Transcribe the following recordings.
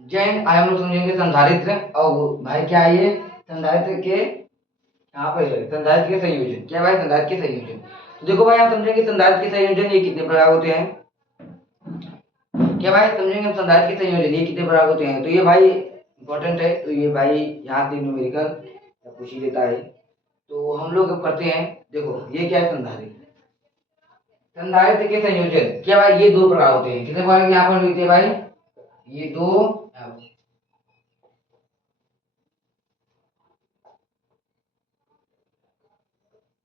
जैन आज हम लोग समझेंगे संधारित्र। और भाई क्या है ये संधारित्र के यहाँ पर संधारित्र के संयोजन। क्या भाई संधारित्र के संयोजन। तो देखो भाई आप समझेंगे संधारित्र के संयोजन ये कितने प्रकार होते हैं। क्या भाई समझेंगे हम संधारित्र के संयोजन ये कितने प्रकार होते हैं। तो ये भाई इंपॉर्टेंट है। तो ये भाई यहाँ से न्यूमेरिकल पूछ ही देता है। तो हम लोग करते हैं। देखो ये क्या है संधारित्र। संधारित्र के संयोजन क्या भाई ये दो प्रकार होते हैं। कितने प्रकार यहाँ पर मिलते हैं भाई ये दो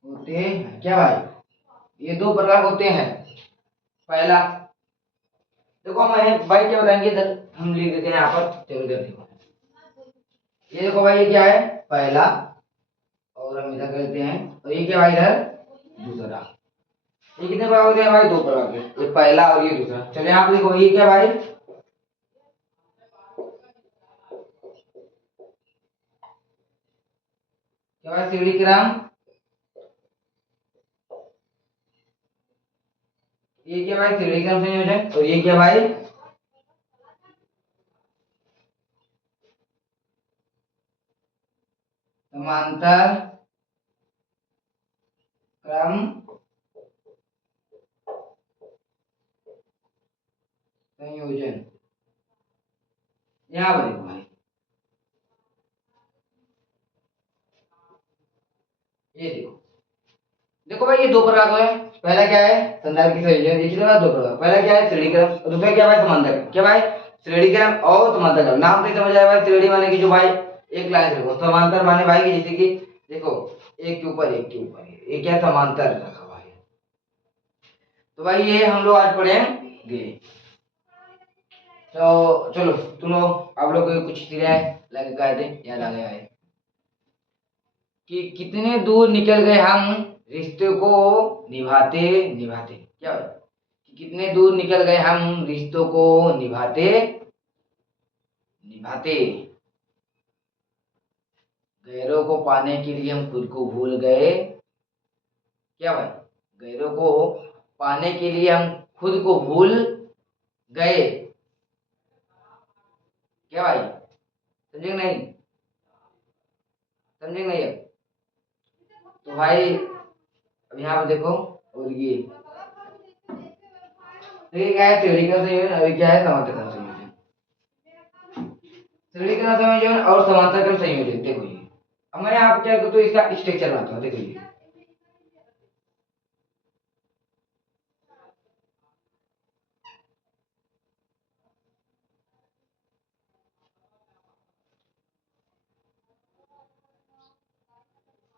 होते हैं। क्या भाई ये दो प्रकार होते हैं। पहला देखो हम भाई क्या बताएंगे इधर हम लिख देते हैं यहाँ पर। चलो इधर देखो ये देखो भाई ये क्या है पहला और हम इधर करते हैं। और ये क्या भाई इधर दूसरा। ये कितने प्रकार होते हैं भाई दो प्रकार के। ये पहला और ये दूसरा। चलो यहाँ पे देखो ये क्या भाई क्या भाई श्रेणी क्रम। ये क्या भाई श्रेणी क्रम संयोजन। और ये क्या भाई समांतर क्रम संयोजन। यहाँ पर देखो भाई ये देखो देखो भाई ये दो प्रकार का है। पहला क्या है संधारित्र की संयोजन। ये कितना दो प्रकार। पहला क्या है श्रेणी क्रम और दूसरा क्या भाई समांतर क्रम। क्या भाई श्रेणी क्रम और समांतर क्रम। नाम से समझ आया भाई। श्रेणी माने कि जो भाई एक लाइन से देखो। समांतर माने भाई कि जैसे कि देखो एक के ऊपर एक के ऊपर ये क्या समांतर रखा हुआ है। तो भाई ये हम लोग आज पढ़ेंगे। तो चलो तुम लोग आप लोग को कुछ चीजें लगे गए थे याद आ गया है कि कितने दूर निकल गए हम रिश्ते को निभाते निभाते। क्या भाई कि कितने दूर निकल गए हम रिश्तों को निभाते निभाते। गैरों को पाने के लिए हम खुद को भूल गए। क्या भाई गैरों को पाने के लिए हम खुद को भूल गए। क्या भाई समझे नहीं समझे नहीं अब। तो भाई अब यहाँ पे देखो और ये क्या है थ्योरिटिकल संयोजन। अभी क्या है समांतर क्रम संयोजन। थ्योरिटिकल संयोजन और समांतर क्रम संयोजन। देखो ये अब मैं यहाँ पे क्या करता हूँ इसका स्ट्रक्चर बनाता हूँ। देखो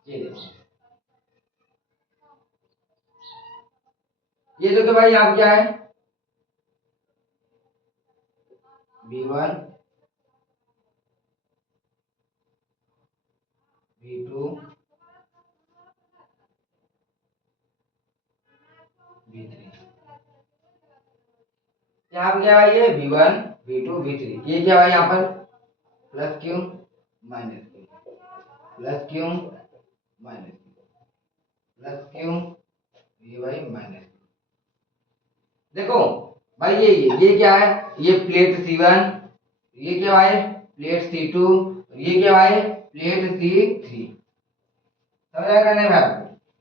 ये देखो ये देखो भाई यहाँ पे क्या है V1 V2 V3। यहाँ पे क्या भाई ये V1 V2 V3। ये क्या भाई यहाँ पर plus Q minus Q plus Q minus Q plus Q ये भाई माइनस। देखो भाई ये क्या है ये प्लेट C1। ये क्या भाई प्लेट C2। ये क्या भाई प्लेट C3। समझ आएगा नहीं भाई।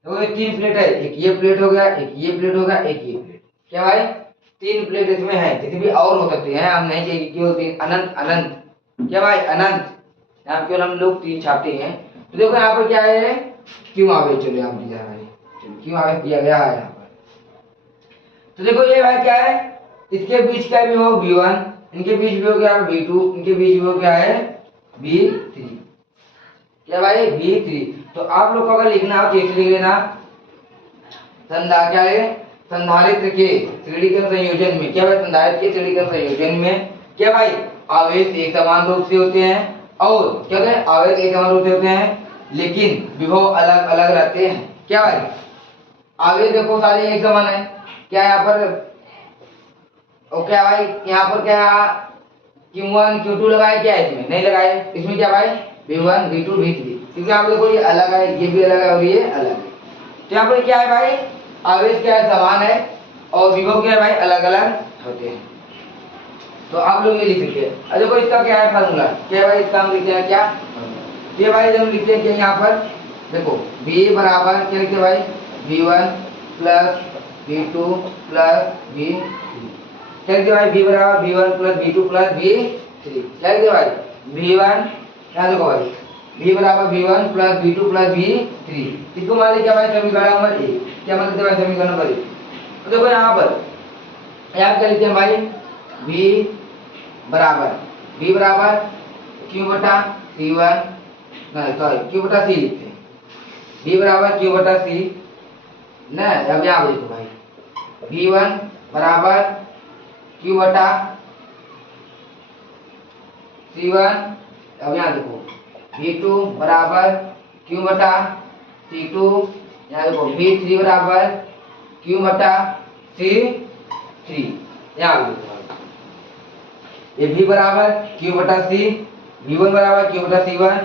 तो ये तीन प्लेट है। एक ये प्लेट हो गया एक ये प्लेट हो गया एक ये प्लेट। क्या भाई तीन प्लेट इसमें है। जैसे भी और हो सकती है हम नहीं चाहिए केवल तीन अनंत अनंत। क्या भाई अनंत यहाँ केवल हम लोग तीन छापते हैं। तो देखो यहाँ पर क्या है क्यों आवेश चलो यहाँ दिया भाई चलो क्यों आवेश दिया गया है यहाँ पर। तो देखो ये भाई क्या है इसके बीच का भी हो V1 इनके बीच भी हो गया V2 इनके बीच भी हो गया है V3। क्या भाई V3। तो आप लोग को अगर लिखना हो तो लिख लेना क्या है संधारित्र के श्रेणीक्रम संयोजन में। क्या भाई संधारित्र के श्रेणीक्रम संयोजन में क्या भाई आवेश एक समान रूप से होते हैं। और क्या होते हैं आवेश एक समान रूप से होते हैं लेकिन विभव अलग अलग रहते हैं। क्या भाई आवेश देखो सारे एक समान है। क्या यहाँ पर और क्या भाई यहाँ पर क्या Q1 Q2 लगाए क्या इसमें नहीं लगाए। इसमें क्या भाई V1 V2 V3 क्योंकि आप देखो ये अलग है ये भी अलग है और ये अलग है। तो यहाँ पर क्या है भाई आवेश क्या है समान है और विभव क्या है भाई अलग अलग होते हैं। तो आप लोग ये लिख सकते हैं। अब देखो इसका क्या है फार्मूला, क्या भाई इसका हम लिखते हैं क्या, ये भाई हम लिखते हैं कि यहाँ पर देखो v बराबर क्या लिखते हैं भाई, v1 plus v2 plus v3, क्या लिखते हैं भाई, v बराबर v1 plus v2 plus v3, क्या लिखते हैं भाई v1, यहाँ देखो भाई v बराबर v1 plus v2 plus v3, इसको मान लीजिए क्या भाई समीकरण नंबर 1, क्या मान लेते हैं भाई समीकरण नंबर 1। तो देखो यहाँ पर यहाँ क्या लिखते हैं भाई v बराबर q बटा c1, नहीं सॉरी q बटा c लिखते हैं, v बराबर q बटा c, नहीं अब यहाँ देखो भाई v1 बराबर q बटा c1, अब यहाँ देखो v2 बराबर q बटा c2, यहाँ देखो v3 बराबर q बटा c3, यहाँ देखो ये v बराबर q बटा c, v1 बराबर q बटा c1,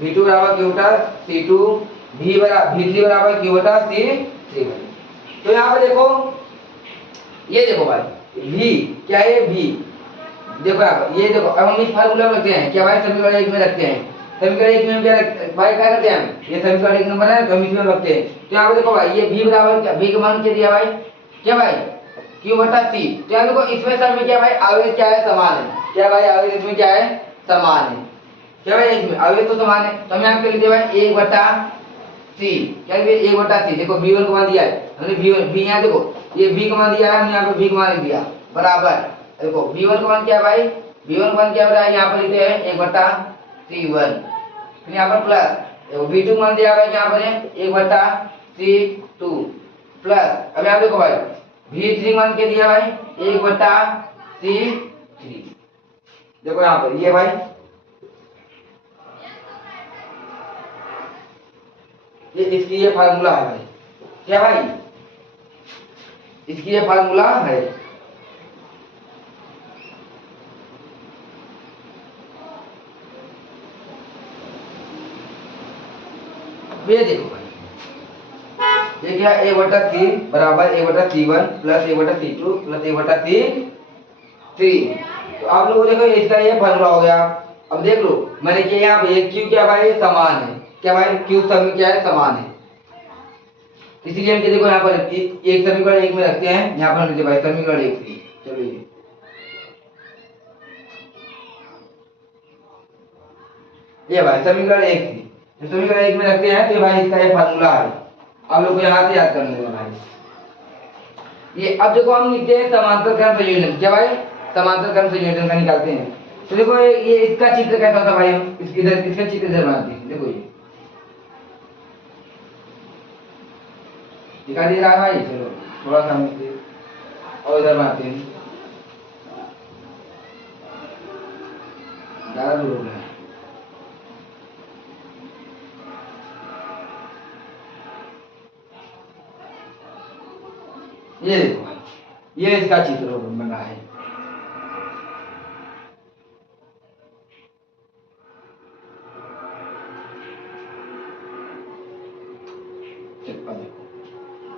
v2 बराबर q बटा c2, v3 बराबर q बटा c3। तो यहाँ पे देखो ये देखो भाई v क्या है, v देखो यहाँ पर ये देखो, अब हम इस फार्मूला में रखते हैं क्या भाई समीकरण 1 में रखते हैं, समीकरण 1 में क्या भाई क्या करते हैं हम, ये समीकरण 1 नंबर है तो हम इसमें रखते हैं। तो यहाँ पे देखो भाई ये v बराबर क्या, v का मान क्या दिया भाई, क्या भाई q बटा c, तो यहाँ देखो इसमें सब में क्या भाई आवेश क्या है, समान है, क्या भाई आवेश इसमें क्या है, समान है, क्या भाई इसमें आवेश तो समान है, तो हम यहाँ पे लिखते हैं भाई 1 बटा c, क्या लिखते हैं 1 बटा c, देखो v1 का मान दिया है हमने, v यहाँ देखो ये v का मान दिया है, हमने यहाँ पे v का मान लिख दिया बराबर, देखो v1 का मान क्या है भाई, v1 का मान क्या है यहाँ पर लिखते हैं 1 बटा c1, फिर यहाँ पर प्लस देखो v2 मान दिया है यहाँ पर 1 बटा c2 प्लस, अब यहाँ देखो भाई v3 मान के दिया भाई 1 बटा c3, देखो यहाँ पर ये भाई ये इसकी ये फार्मूला है भाई, क्या भाई इसकी ये फार्मूला है। ये देखो भाई ये क्या, a बटा c बराबर a बटा c1 प्लस a बटा c2 प्लस a बटा c3, तो आप लोगों को देखो इसका ये फार्मूला हो गया। अब देख लो मैंने किया यहाँ पे ये q क्या भाई समान है, क्या भाई q सब में क्या है समान है, इसलिए हम देखो यहाँ पर एक समीकरण 1 में रखते हैं, यहाँ पर हम लिखते भाई समीकरण 1 से, चलिए ये भाई समीकरण 1 से, समीकरण 1 में रखते हैं तो भाई इसका ये फार्मूला है, आप लोग को यहाँ से याद करना है भाई। ये अब देखो हम लिखते हैं समांतर क्रम संयोजन, क्या भाई समांतर क्रम संयोजन का निकालते हैं, तो देखो ये इसका चित्र कैसा होता है भाई, हम इधर इसका चित्र इधर बनाते हैं, देखो ये दिखा दे रहा है भाई, चलो थोड़ा सा और इधर बनाते हैं, ज्यादा दूर हो गया, ये देखो भाई ये इसका चित्र बना है,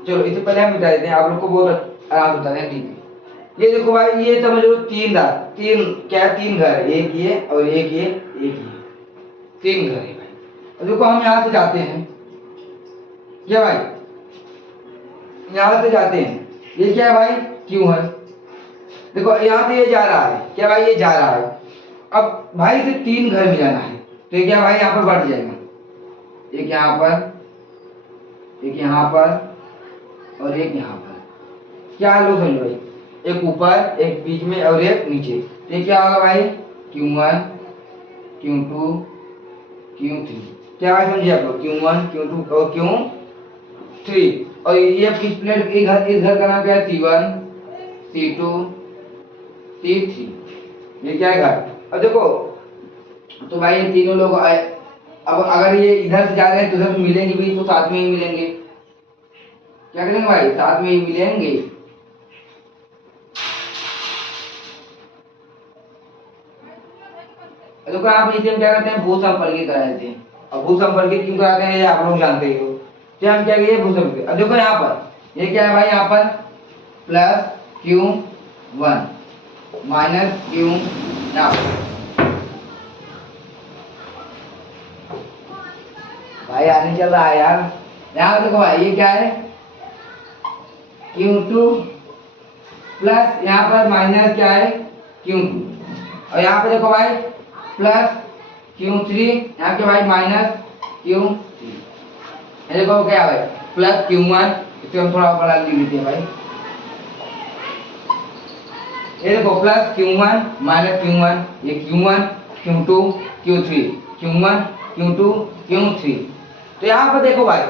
चलो इससे पहले हम मिटा देते हैं, आप लोग को बहुत आराम से बताते हैं, ठीक है। ये देखो भाई ये समझ लो तीन क्या तीन घर है, एक ये और एक ये तीन घर है भाई। अब देखो हम यहाँ से जाते हैं, क्या भाई यहाँ से जाते हैं, ये क्या है भाई क्यों है, देखो यहाँ से ये जा रहा है, क्या भाई ये जा रहा है, अब भाई से तीन घर मिलाना है, तो ये क्या भाई यहाँ पर बढ़ जाएगा, एक यहाँ पर एक यहाँ पर और एक यहाँ पर, क्या लो समझो भाई, एक ऊपर एक बीच में और एक नीचे, तो ये क्या होगा भाई Q1 Q2 Q3, क्या भाई समझिए आप लोग Q1 Q2 और Q3, और ये किस प्लेट इस घर का नाम क्या है C1 C2 C3, ये क्या है घर। अब देखो तो भाई ये तीनों लोग अब अगर ये इधर से जा रहे हैं तो उधर मिलेंगे भी, तो साथ में ही मिलेंगे, क्या करेंगे भाई साथ में ही मिलेंगे। देखो आप इसे हम क्या करते हैं भू संपर्कित करा देते हैं, अब भू संपर्कित क्यों कराते हैं ये आप लोग जानते ही हो, तो हम क्या करिए भू संपर्कित। अब देखो यहाँ पर ये क्या है भाई, यहाँ पर प्लस Q1 माइनस क्यू यहाँ भाई आने चल रहा है यार। यहाँ देखो भाई ये क्या है Q2 प्लस यहाँ पर माइनस क्या है Q2 और यहाँ पे देखो भाई प्लस Q3 यहाँ के भाई माइनस Q3। ये देखो क्या है प्लस Q1 इसको हम थोड़ा बड़ा लिख लेते हैं भाई। ये देखो प्लस Q1 माइनस Q1 ये Q1 Q2 Q3 Q1 Q2 Q3। तो यहाँ पर देखो भाई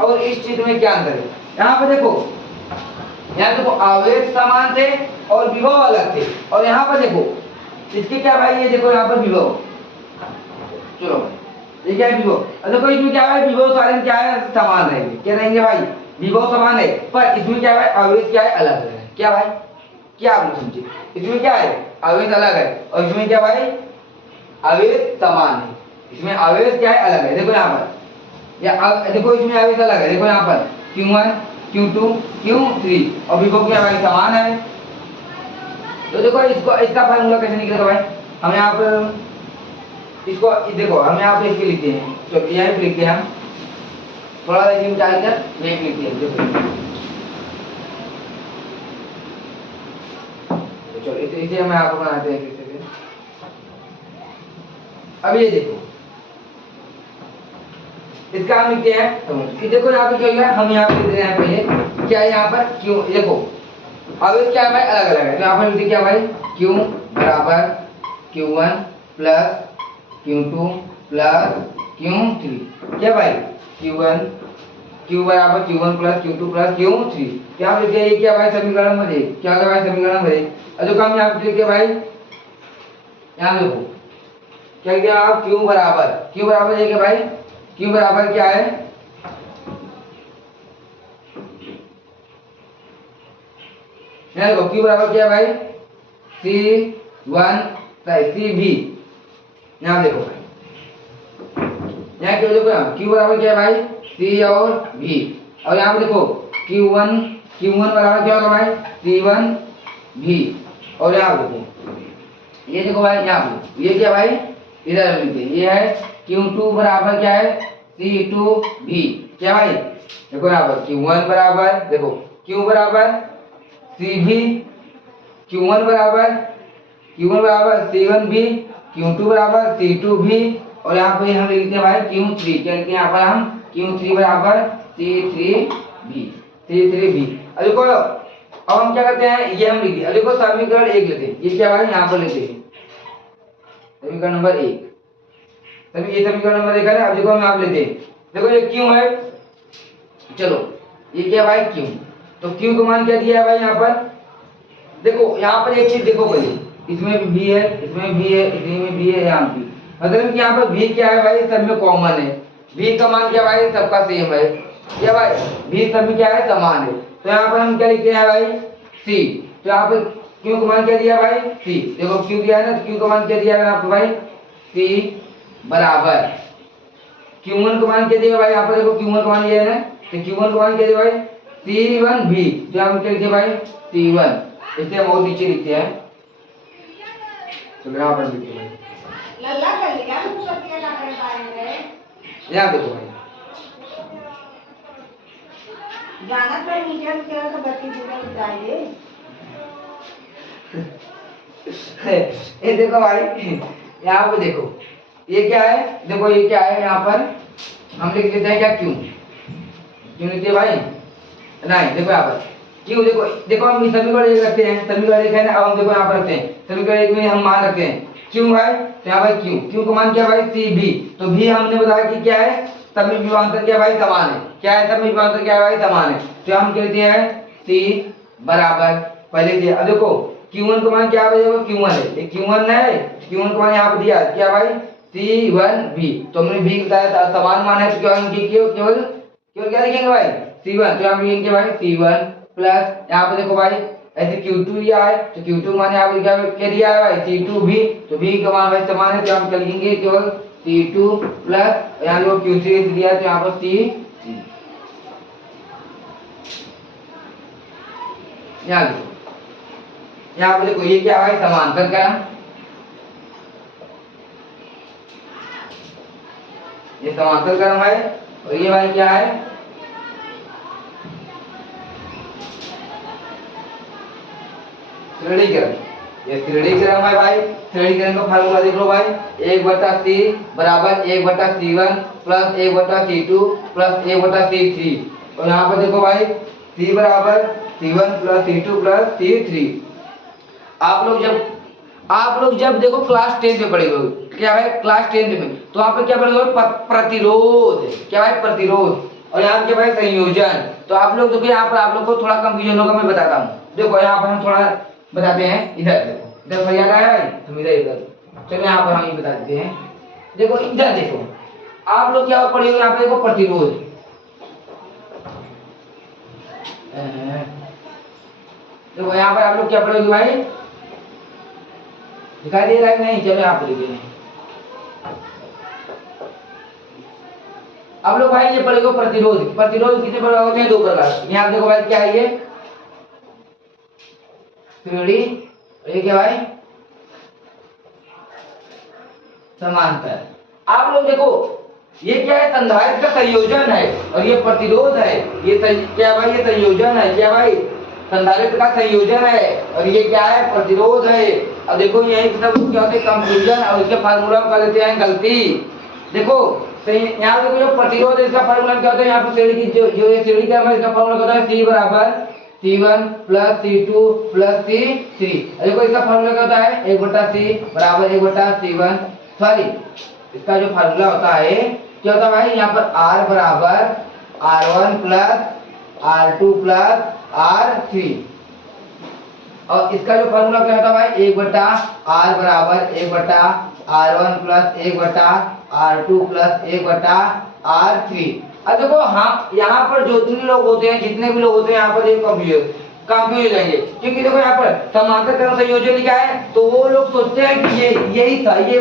और इस चीज में क्या अंतर है यहाँ पर देखो यहाँ देखो आवेश समान थे और विभव अलग थे और यहाँ पर देखो इसके क्या भाई ये देखो यहाँ पर विभव चलो ये क्या है विभव और देखो इसमें क्या है विभव सारे क्या है समान रहेंगे क्या रहेंगे भाई विभव समान है पर इसमें क्या है आवेश क्या है अलग है क्या भाई क्या आप लोग समझे इसमें क्या है आवेश अलग है और इसमें क्या भाई आवेश समान है इसमें आवेश क्या है अलग है देखो यहाँ पर या देखो इसमें आवेश अलग है देखो यहाँ पर Q1 Q2 Q3 और विभव क्या भाई समान है। तो देखो इसको इसका फार्मूला कैसे निकलेगा भाई हम यहाँ पर इसको देखो हम यहाँ पे इसके लिखते हैं तो यहाँ पे लिखते हैं हम थोड़ा सा इसमें क्या लिखते हैं यहीं लिखते हैं देखो तो चलो इसे हम यहाँ पर बनाते हैं फिर से। अब ये देखो इसका हम लिखते हैं तो देखो यहाँ पे क्या होगा हम यहाँ पे लिख रहे हैं पहले क्या है यहाँ पर क्यों देखो आवेश क्या है भाई अलग अलग है तो यहाँ पर लिखते क्या भाई Q बराबर Q1 plus Q2 plus Q3 क्या भाई Q बराबर Q1 plus Q2 plus Q3 क्या लिखते हैं ये क्या भाई समीकरण नंबर 1 क्या होगा भाई समीकरण नंबर 1 और जो काम यहाँ पे लिखते भाई यहाँ देखो क्या किया आप Q बराबर एक है भाई Q बराबर क्या है यहाँ देखो Q बराबर क्या है भाई C1 CB यहाँ देखो भाई यहाँ क्यों देखो यहाँ Q बराबर क्या है भाई C और B और यहाँ पे देखो Q1 बराबर क्या होगा भाई C1 B और यहाँ देखो ये देखो भाई यहाँ पे ये क्या भाई इधर लिखते हैं ये है Q2 बराबर क्या है C2B क्या भाई देखो यहाँ पर Q1 बराबर देखो Q बराबर CB Q1 बराबर C1B Q2 बराबर C2B और यहाँ पे हम लिखते हैं भाई Q3 क्या लिखते हैं यहाँ पर हम Q3 बराबर C3B अब देखो अब हम क्या करते हैं ये हम लिखते हैं देखो समीकरण 1 लेते हैं ये क्या भाई यहाँ पर लेते हैं समीकरण नंबर 1 तभी ये समीकरण नंबर 1 है अब देखो हम यहाँ पे लेते हैं देखो ये क्यों है चलो ये क्या भाई क्यों तो क्यों का मान क्या दिया है भाई यहाँ पर देखो यहाँ पर एक चीज देखो पहले इसमें भी है इसमें भी है इसमें भी है यहाँ भी मतलब कि यहाँ पर भी क्या है भाई सब में कॉमन है भी का मान क्या भाई सबका सेम है क्या भाई भी सब में क्या है समान है तो यहाँ पर हम क्या लिखते हैं भाई सी तो यहाँ पर क्यों का मान क्या दिया भाई सी देखो क्यों दिया है ना तो क्यों का मान क्या दिया है यहाँ पर भाई सी बराबर Q1 का मान क्या दिया भाई यहाँ पर देखो Q1 का मान ये है ना तो Q1 का मान क्या दिया भाई C1B तो हम क्या लिखते हैं भाई C1 इसलिए हम और नीचे लिखते हैं तो यहाँ पर लिखते हैं लल्ला कर लिया हम सब क्या कर पाएंगे यहाँ देखो भाई जाना पर नीचे क्या तो बत्ती पूरा बताइए ये देखो भाई यहाँ पे देखो ये क्या है देखो ये क्या है यहाँ पर हम लिख लेते हैं क्या क्यों लिखते हैं भाई नहीं देखो यहाँ पर क्यों देखो देखो हम समीकरण 1 रखते हैं समीकरण 1 है ना अब हम देखो यहाँ पर रखते हैं समीकरण 1 में हम मान रखते हैं क्यों है तो यहाँ भाई क्यों का मान क्या भाई CB तो भी हमने बताया कि क्या है सब में विभवांतर क्या भाई समान है क्या है सब में विभवांतर क्या है भाई समान है तो हम क्या लेते हैं C बराबर पहले से अब देखो Q1 का मान क्या है देखो Q1 है ये Q1 है Q1 का मान यहाँ पर दिया क्या भाई C1B तो हमने भी बताया था समान मान है तो क्या केवल क्या लिखेंगे भाई C1 तो हम लिखेंगे भाई C1 प्लस यहाँ पे देखो भाई ऐसे Q2 दिया है तो Q2 मान यहाँ पे क्या दिया है भाई C2B तो B का मान भाई समान है तो हम क्या लिखेंगे केवल C2 प्लस यहाँ देखो Q3 दिया है तो यहाँ पर C यहाँ देखो यहाँ पे देखो ये क्या है समांतर क्रम, ये समांतर क्रम है और ये भाई क्या है श्रेणी क्रम। ये श्रेणी क्रम है भाई। श्रेणी क्रम का फार्मूला देख लो भाई, 1/c बराबर 1/c1 plus 1/c2 plus 1/c3। और यहाँ पर देखो भाई c बराबर c1 plus c2 plus c3। आप लोग जब देखो क्लास 10 में पढ़ेंगे, क्या है क्लास 10 में, तो आप क्या पढ़ेंगे प्रतिरोध, क्या है प्रतिरोध, और यहाँ के भाई संयोजन। तो आप लोग देखो यहाँ पर आप लोग को थोड़ा कंफ्यूजन होगा, मैं बताता हूँ। देखो यहाँ पर हम थोड़ा बताते हैं, इधर देखो, इधर याद आया भाई, तुम इधर चलो यहाँ पर हम ये बता देते हैं। देखो इधर देखो, आप लोग क्या पढ़ेंगे यहाँ पे, देखो प्रतिरोध, देखो यहाँ पर आप लोग क्या पढ़ोगे भाई, दिखाई दे रहा है नहीं, चलो यहाँ पर लिखिए। आप लोग भाई ये पढ़ेगा प्रतिरोध। प्रतिरोध कितने प्रकार होते हैं, 2 प्रकार। यहाँ देखो भाई क्या है ये श्रेणी, ये क्या भाई समांतर। आप लोग देखो ये क्या है संधारित्र का संयोजन है और ये प्रतिरोध है, ये क्या भाई ये संयोजन है, क्या भाई संधारित्र का संयोजन है और ये क्या है प्रतिरोध है। अब देखो यही सब क्या होते हैं कंफ्यूजन, और इसके फार्मूला कर देते हैं गलती। देखो यहाँ देखो जो प्रतिरोध है इसका फार्मूला क्या होता है, यहाँ पर श्रेणी की जो ये श्रेणी क्रम है इसका फार्मूला होता है c बराबर c1 plus c2 plus c3। देखो इसका फार्मूला क्या होता है 1/c बराबर 1/c1, सॉरी इसका जो फार्मूला होता है क्या होता है भाई, यहाँ पर r बराबर r1 plus r2 plus r3, और इसका जो फार्मूला क्या होता है भाई 1/r बराबर 1/r1 plus 1/r2 plus 1/r3। अब देखो हम यहाँ पर जितने लोग होते हैं, जितने भी लोग होते हैं यहाँ पर एक कंफ्यूज रहेंगे, क्योंकि देखो यहाँ पर समांतर क्रम संयोजन लिखा है तो वो लोग सोचते हैं कि ये यही था, ये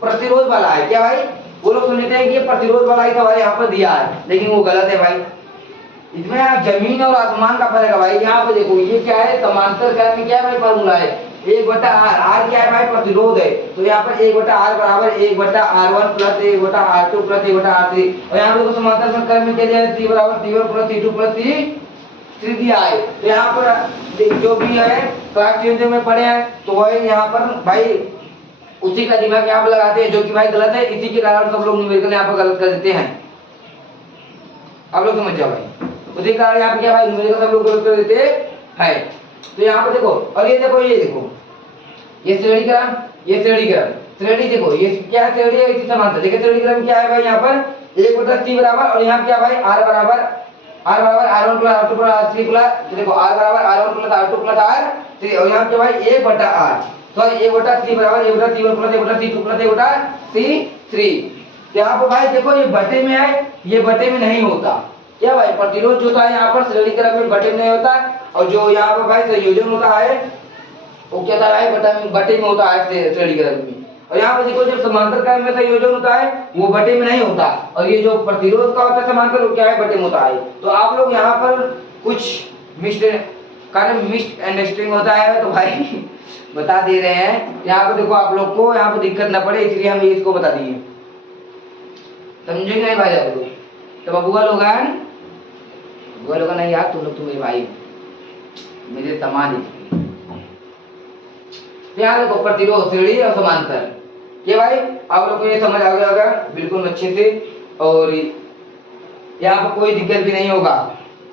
प्रतिरोध वाला है, क्या भाई वो लोग समझते हैं कि ये प्रतिरोध वाला ही सवाल यहाँ पर दिया है, लेकिन वो गलत है भाई। इसमें आप जमीन और आसमान का फर्क है भाई। यहाँ पे देखो ये क्या है समांतर क्रम में क्या है भाई फार्मूला है 1/r, r क्या है भाई प्रतिरोध है, तो यहाँ पर 1/r बराबर 1/r1 plus 1/r2 plus 1/r3, और यहाँ पे समांतर क्रम में क्या दिया है c बराबर c1 plus c2 plus c3 दिया है। तो यहाँ पर जो भी है क्लास 10 में पढ़े हैं तो वही यहाँ पर भाई उसी का दिमाग यहाँ पर लगाते हैं, जो कि भाई गलत है। इसी के कारण सब लोग न्यूमेरिकल यहाँ पर गलत कर देते हैं। आप लोग समझ जाओ भाई, उसी कारण यहाँ पे क्या भाई न्यूमेरिकल सब लोग गलत कर देते हैं। तो यहाँ पे देखो, और ये देखो ये श्रेणी क्रम, ये श्रेणी क्रम, श्रेणी देखो ये क्या श्रेणी है, इसी समांतर। देखिए श्रेणी क्रम क्या है भाई यहाँ पर 1/c बराबर, और यहाँ क्या भाई r बराबर r1 plus r2 plus r3 plus, देखो r बराबर r1 plus r2 plus r3, और यहाँ क्या भाई 1/r, सॉरी 1/c बराबर 1/c1 plus 1/c2 plus 1/c3। यहाँ पर भाई देखो ये बटे में है, ये बटे में नहीं होता, क्या भाई प्रतिरोध जो होता है यहाँ पर श्रेणी क्रम में बटे में नहीं होता, और जो यहाँ पर भाई संयोजन होता है वो क्या होता है बटे में होता है श्रेणी क्रम में। और यहाँ पर देखो जब समांतर क्रम में संयोजन होता है वो बटे में नहीं होता, और ये जो प्रतिरोध का होता है समांतर वो क्या है बटे में होता है। तो आप लोग यहाँ पर कुछ मिसअंडरस्टैंडिंग होता है तो भाई बता दे रहे हैं। यहाँ पर देखो आप लोग को यहाँ पर दिक्कत ना पड़े इसलिए हम इसको बता दिए, समझे नहीं भाई आप लोग। तो बबुआ लोग नहीं यार, तुम लोग तो मेरे भाई मेरे समान ही। यहाँ देखो प्रतिरोध श्रेणी और समांतर, ये भाई आप लोग को ये समझ आ गया होगा बिल्कुल अच्छे से, और यहाँ पर कोई दिक्कत भी नहीं होगा।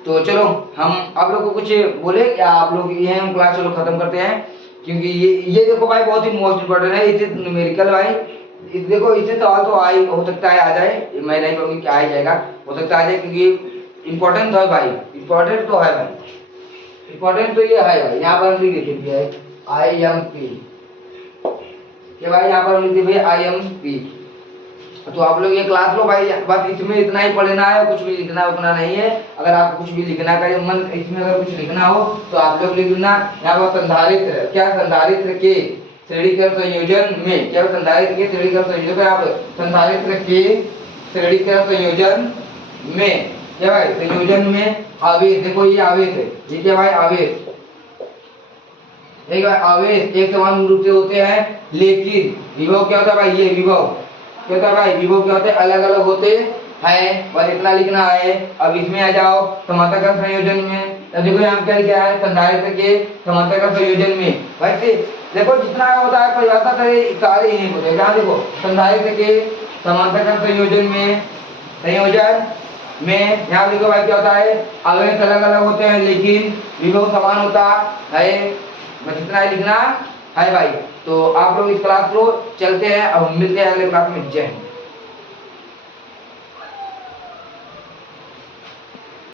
तो चलो हम आप लोग को कुछ बोले क्या, आप लोग ये हम क्लास चलो खत्म करते हैं, क्योंकि ये देखो भाई बहुत ही मोस्ट इम्पोर्टेंट है। इसे न्यूमेरिकल भाई देखो इससे सवाल तो हो सकता है आ जाए, मैं नहीं कहूँगी कि आ ही जाएगा, हो सकता है आ जाए, क्योंकि इम्पोर्टेंट तो है भाई, इम्पोर्टेंट तो है भाई, इम्पोर्टेंट तो ये है भाई। यहाँ पर हम लिख देते हैं IMP के भाई, यहाँ पर हम लिख देते IMP। तो आप लोग ये क्लास लो भाई, बस इसमें इतना ही पढ़ना है, कुछ भी लिखना उतना नहीं है। अगर आपको कुछ भी लिखना का मन इसमें अगर कुछ लिखना हो तो आप लोग लिख लेना। यहाँ पर संधारित्र, क्या संधारित्र के श्रेणी क्रम संयोजन में, क्या संधारित्र के श्रेणी क्रम संयोजन में, आप संधारित्र के श्रेणी क्रम संयोजन में क्या भाई संयोजन में आवेश, देखो ये आवेश है, ये क्या भाई आवेश, एक आवेश एक समान रूप से होते हैं, लेकिन विभव क्या होता है भाई, ये विभव क्या होता है भाई, विभव क्या होते हैं, अलग अलग होते हैं। बस इतना लिखना है। अब इसमें आ जाओ समांतर संयोजन में, तो देखो यहाँ क्या लिखा है, संधारित्र के समांतर संयोजन में। वैसे देखो जितना होता है परिभाषा सारे इन्हीं होते हैं। यहाँ देखो संधारित्र के समांतर संयोजन में यहाँ देखो भाई क्या होता है, आवेश अलग अलग होते हैं लेकिन विभव समान होता है। बस इतना ही लिखना है भाई। तो आप लोग इस क्लास को चलते हैं, अब मिलते हैं अगले क्लास में। जय हिंद।